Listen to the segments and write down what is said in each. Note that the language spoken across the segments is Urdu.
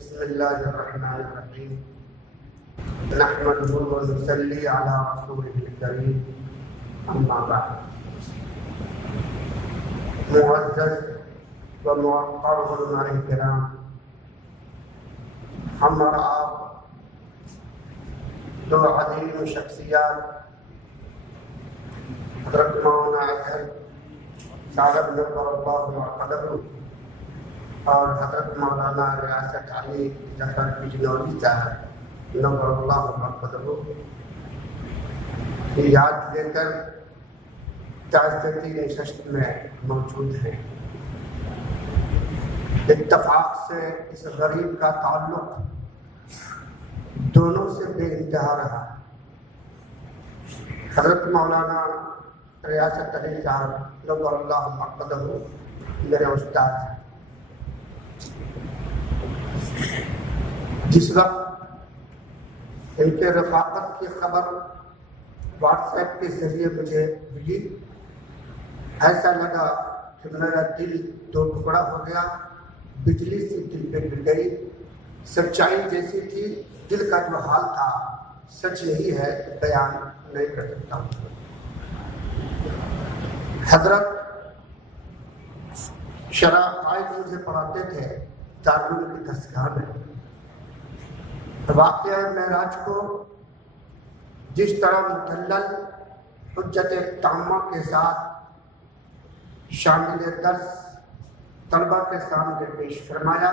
بسم اللہ الرحمن الرحیم نحمده ونصلی علی رسوله الکریم اما بعد. معزز و موقر علماء کرام، ہم اور آپ دو عظیم شخصیات حضرت مولانا اطہر صاحب نور اللہ قدر اور حضرت مولانا ریاست علی ظفر بجنوری صاحب نور اللہ قدر کی یاد لے کر تعزیتی نشست میں موجود ہیں. اتفاق سے اس غریب کا تعلق دونوں سے بے انتہا رہا. حضرت مولانا ریاست علی صاحب نور اللہ قدر میرے استاد ہیں. جس وقت ان کے رفاقت کی خبر واٹس ایپ کے ذریعے مجھے ملی، ایسا لگا کہ میرا دل دو ٹکڑا ہو گیا. بجلی سی دل پہ گر گئی. سچائی جیسی تھی، دل کا جو حال تھا سچ یہی ہے کہ بیان نہیں کر سکتا. حضرت شرح قائد مجھے پڑھاتے تھے دارالعلوم کی دستگاہ میں. واقعہ معراج کو جس طرح مدلل حجت تامہ کے ساتھ شامل درس طلبہ کے سامنے پیش فرمایا،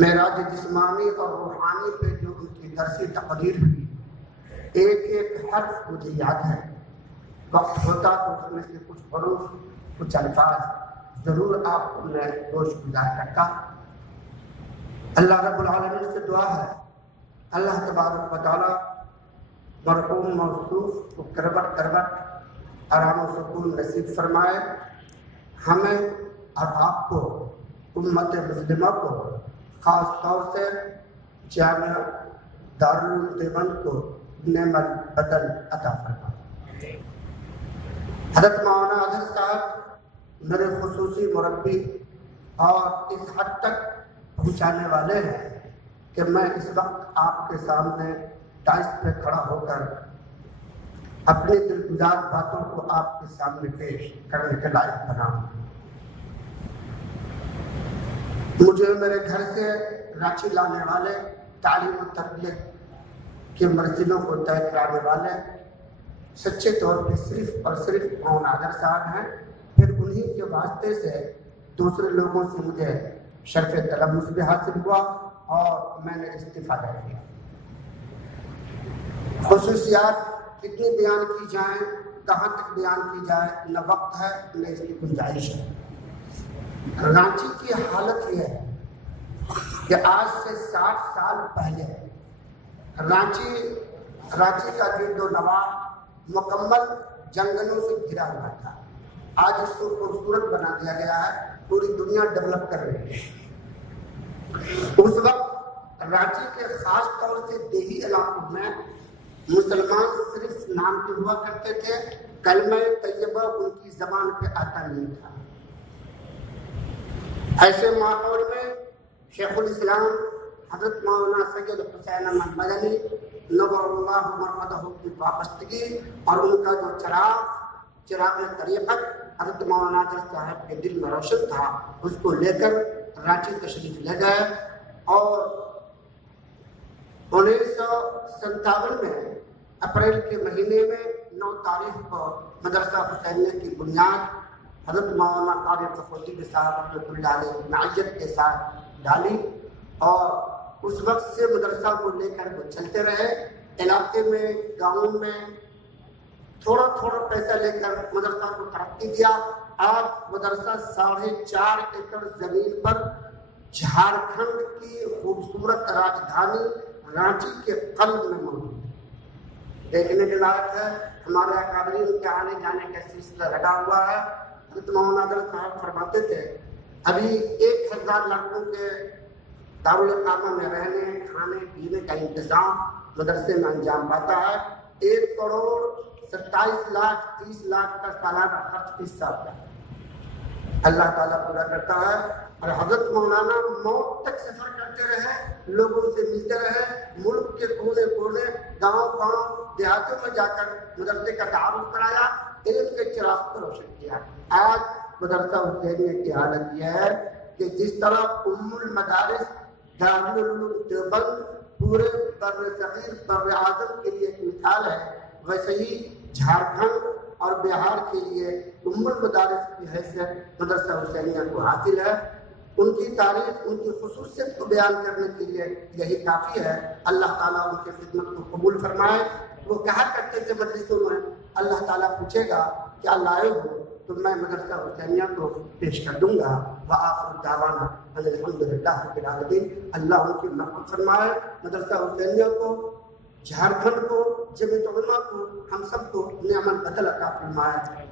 معراج جسمانی اور روحانی پہ جو ان کی درسی تقریر ہوئی، ایک ایک حرف مجھے یاد ہے. وقت ہوتا تو اس میں سے کچھ حروف کچھ الفاظ ضرور آپ کو میں گوش گزار کرتا. اللہ رب العالمین سے دعا ہے اللہ تبارک و تعالی مرحوم موصوف کو کروٹ کروٹ آرام و سکون نصیب فرمائے. ہمیں اور آپ کو، امت مسلمہ کو، خاص طور سے جامعہ دارالعلوم دیوبند کو نعمت بدل عطا فرمائے. حضرت مولانا اطہر صاحب میرے خصوصی مربی اور اس حد تک پہنچانے والے ہیں کہ میں اس وقت آپ کے سامنے ڈائس پہ کھڑا ہو کر اپنی دلگزار باتوں کو آپ کے سامنے پیش کرنے کے لائق بنا ہوں. مجھے میرے گھر سے رانچی لانے والے، تعلیم و تربیت کے منزلوں کو طے کرانے والے سچے طور پہ صرف اور صرف مولانا اطہر صاحب ہیں. پھر انہی کے واسطے سے دوسرے لوگوں سے مجھے شرف تلمس بھی حاصل ہوا اور میں نے استفادہ کیا. خصوصیات کتنی بیان کی جائیں، کہاں تک بیان کی جائے، نہ وقت ہے نہ اس کی گنجائش ہے. رانچی کی حالت یہ ہے کہ آج سے 60 سال پہلے رانچی کا گرد و نواح مکمل جنگلوں سے گھرا ہوا تھا. آج اس کو خوبصورت بنا دیا گیا ہے، پوری دنیا ڈیولپ کر رہی ہے. اس وقت رانچی کے خاص طور سے دیہی علاقوں میں مسلمان صرف نام کے ہوا کرتے تھے، کلمہ طیبہ ان کی زبان پہ آتا نہیں تھا. ایسے ماحول میں شیخ الاسلام حضرت مولانا سید حسین احمد مدنی نور اللہ مرقدہ کی وابستگی اور ان کا جو چراغ طریقت حضرت مولانا اطہر صاحب کے دل میں روشن تھا، اس کو لے کر رانچی تشریف لے گئے. اور 1957 میں اپریل کے مہینے میں 9 تاریخ کو مدرسہ حسینیہ کی بنیاد حضرت مولانا قاری فخرالدین صاحب رحمۃ اللہ علیہ معیت کے ساتھ ڈالی. اور اس وقت سے مدرسہ کو لے کر وہ چلتے رہے. علاقے میں، گاؤں میں تھوڑا تھوڑا پیسہ لے کر مدرسہ کو ترقی دیا. آج مدرسہ 4.5 ایکڑ زمین پر جھارکھنڈ کی خوبصورت راجدھانی رانچی کے قلب میں موجود ہے. دیکھنے کے لائق ہے. ہمارے اکابرین کے آنے جانے کا سلسلہ لگا ہوا ہے. حضرت مولانا اطہر صاحب فرماتے تھے ابھی 1000 لڑکوں کے دارالاقامہ میں رہنے، کھانے پینے کا انتظام مدرسے میں انجام پاتا ہے. 1 کروڑ 27 لاکھ 30 لاکھ کا سالانہ خرچ اس سال کا. اللہ تعالیٰ پورا کرتا ہے۔ اور حضرت مولانا موت تک سفر کرتے رہے، لوگوں سے ملتے رہے، ملک کے کونے کونے، گاؤں گاؤں دیہاتوں میں جا کر مدرسے کا تعارف کرایا، علم کے چراغ کو روشن کیا۔ آج مدرسہ حسینیہ کی حالت یہ ہے کہ جس طرح ام المدارس دارالعلوم دیوبند پورے بر صغیر بر اعظم کے لیے ایک مثال ہے، ویسے ہی جھارکھنڈ اور بہار کے لیے ام المدارس کی حیثیت مدرسہ حسینیہ کو حاصل ہے۔ ان کی تاریخ، ان کی خصوصیت کو بیان کرنے کے لیے یہی کافی ہے۔ اللہ تعالیٰ ان کی خدمت کو قبول فرمائے۔ وہ کہا کرتے تھے مجلسوں میں، اللہ تعالیٰ پوچھے گا کیا لائے ہو تو میں مدرسہ حسینیہ کو پیش کر دوں گا۔ وآخر دعوانا ان الحمدللہ رب العالمین۔ اللہ ان کی مغفرت فرمائے، مدرسہ حسینیہ کو، جھارکھنڈ کو، جمعیت علماء کو، ہم سب کو نعمت بدل عطا فرمائے۔